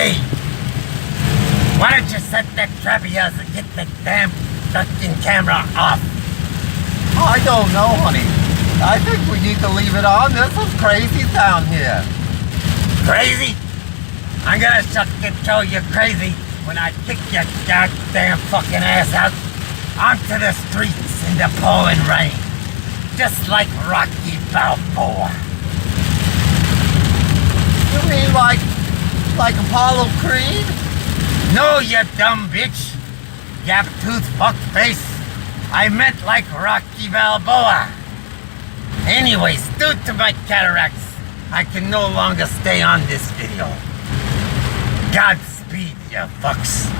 Hey, why don't you set that trap of yours and get the damn fucking camera off? I don't know, honey. I think we need to leave it on. This is crazy down here. Crazy? I'm gonna fucking show you crazy when I kick your goddamn fucking ass out onto the streets in the pouring rain. Just like Rocky Balboa. You mean like Apollo Creed? No, you dumb bitch. Gap-toothed fuckface. I meant like Rocky Balboa. Anyways, due to my cataracts, I can no longer stay on this video. Godspeed, you fucks.